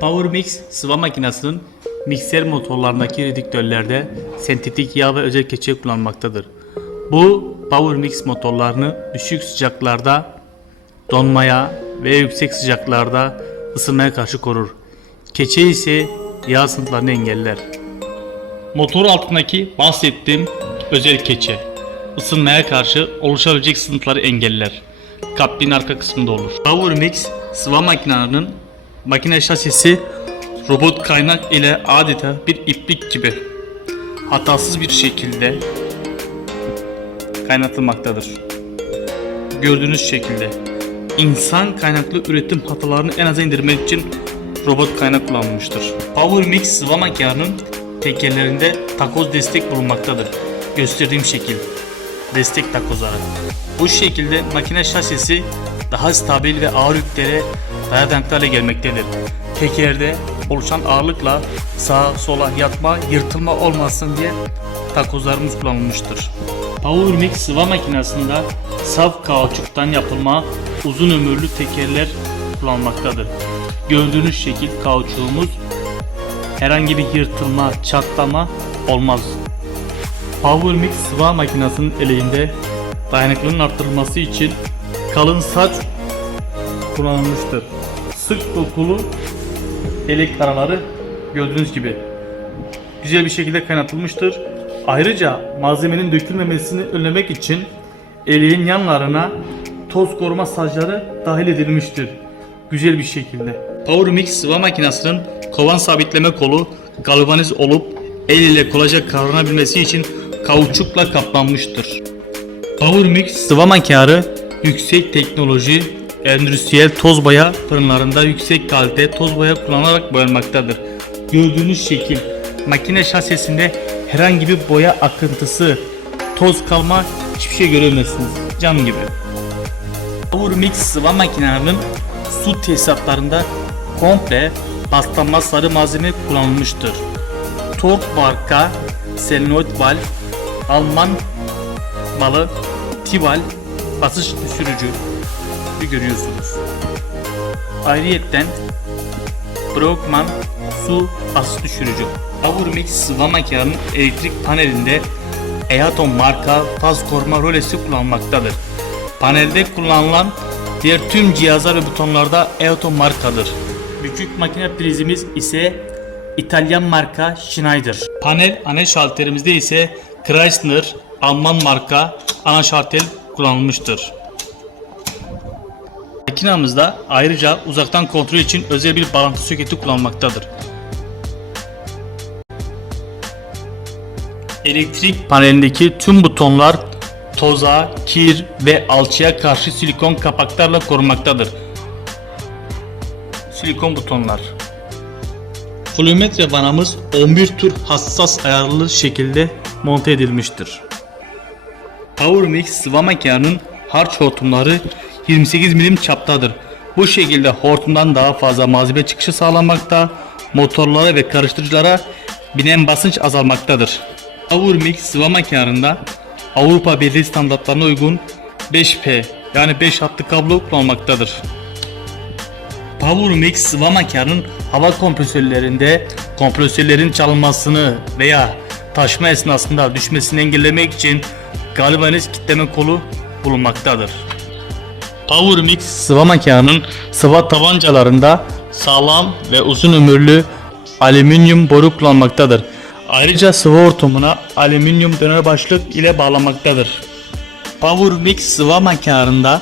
PowerMix sıva makinesinin mikser motorlarındaki redüktörlerde sentetik yağ ve özel keçe kullanmaktadır. Bu PowerMix motorlarını düşük sıcaklarda donmaya ve yüksek sıcaklarda ısınmaya karşı korur. Keçe ise yağ sıntılarını engeller. Motor altındaki bahsettiğim özel keçe ısınmaya karşı oluşabilecek sıntıları engeller. Kabin arka kısmında olur. PowerMix sıva makinelerinin makine şasisi robot kaynak ile adeta bir iplik gibi hatasız bir şekilde kaynatılmaktadır. Gördüğünüz şekilde insan kaynaklı üretim hatalarını en aza indirmek için robot kaynak kullanılmıştır. PowerMix sıva makinenin tekerlerinde takoz destek bulunmaktadır. Gösterdiğim şekil destek takozları. Bu şekilde makine şasisi daha stabil ve ağır yüklere dayanıklı hale gelmektedir. Tekerde oluşan ağırlıkla sağa sola yatma, yırtılma olmasın diye takozlarımız kullanılmıştır. PowerMix sıva makinesinde saf kauçuktan yapılma uzun ömürlü tekerler kullanmaktadır. Gördüğünüz şekil kauçuğumuz herhangi bir yırtılma, çatlama olmaz. PowerMix sıva makinesinin eleğinde dayanıklılığın arttırılması için kalın saç kullanılmıştır. Sık dokulu elek araları gördüğünüz gibi güzel bir şekilde kaynatılmıştır. Ayrıca malzemenin dökülmemesini önlemek için eleğin yanlarına toz koruma sacları dahil edilmiştir. Güzel bir şekilde. PowerMix sıva makinesinin kovan sabitleme kolu galvaniz olup el ile kolayca kavranabilmesi için kauçukla kaplanmıştır. PowerMix sıva makarı yüksek teknoloji endüstriyel toz boya fırınlarında yüksek kalite toz boya kullanarak boyanmaktadır. Gördüğünüz şekil makine şasisinde herhangi bir boya akıntısı, toz kalma hiçbir şey göremezsiniz. Cam gibi. PowerMix sıva makinelerinin su tesisatlarında komple paslanmaz sarı malzeme kullanılmıştır. Tork marka selenoid valve, Alman malı Tival basınç düşürücü görüyorsunuz. Ayrıyetten Brockman su basınç düşürücü. PowerMix sıva makinenin elektrik panelinde Eaton marka faz koruma rolesi kullanmaktadır. Panelde kullanılan diğer tüm cihazlar ve butonlarda Eaton markadır. Büyük makine prizimiz ise İtalyan marka Schneider. Panel ana şalterimizde ise Chrysler Alman marka ana şalter kullanılmıştır. Makinamızda ayrıca uzaktan kontrol için özel bir bağlantı soketi kullanılmaktadır. Elektrik panelindeki tüm butonlar toza, kir ve alçıya karşı silikon kapaklarla korunmaktadır. Silikon butonlar. Flümetre vanamız 11 tur hassas ayarlı şekilde monte edilmiştir. PowerMix sıva makinenin harç hortumları 28 milim çaptadır. Bu şekilde hortumdan daha fazla malzeme çıkışı sağlanmakta, motorlara ve karıştırıcılara binen basınç azalmaktadır. PowerMix sıva makinelerinde Avrupa Birliği standartlarına uygun 5P yani 5 hatlı kablo kullanılmaktadır. PowerMix sıva makinenin hava kompresörlerinde kompresörlerin çalınmasını veya taşma esnasında düşmesini engellemek için galvaniz kitleme kolu bulunmaktadır. PowerMix sıva makinenin sıva tabancalarında sağlam ve uzun ömürlü alüminyum boru kullanmaktadır. Ayrıca sıva hortumuna alüminyum döner başlık ile bağlanmaktadır. PowerMix sıva makinelerinde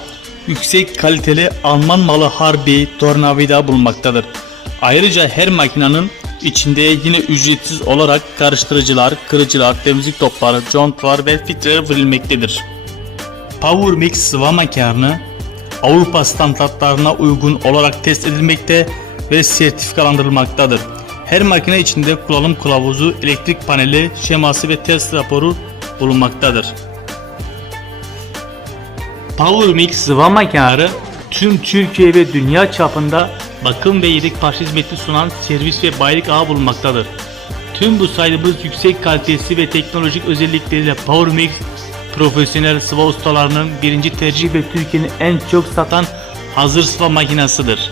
yüksek kaliteli Alman malı Harbi tornavida bulunmaktadır. Ayrıca her makinenin içinde yine ücretsiz olarak karıştırıcılar, kırıcılar, temizlik topları, contlar ve filtreler verilmektedir. PowerMix sıva makineleri Avrupa standartlarına uygun olarak test edilmekte ve sertifikalandırılmaktadır. Her makine içinde kullanım kılavuzu, elektrik paneli, şeması ve test raporu bulunmaktadır. PowerMix sıva makineleri tüm Türkiye ve dünya çapında bakım ve yedek parça hizmeti sunan servis ve bayilik ağı bulunmaktadır. Tüm bu saydığımız yüksek kalitesi ve teknolojik özellikleriyle PowerMix profesyonel sıva ustalarının birinci tercih ve Türkiye'nin en çok satan hazır sıva makinasıdır.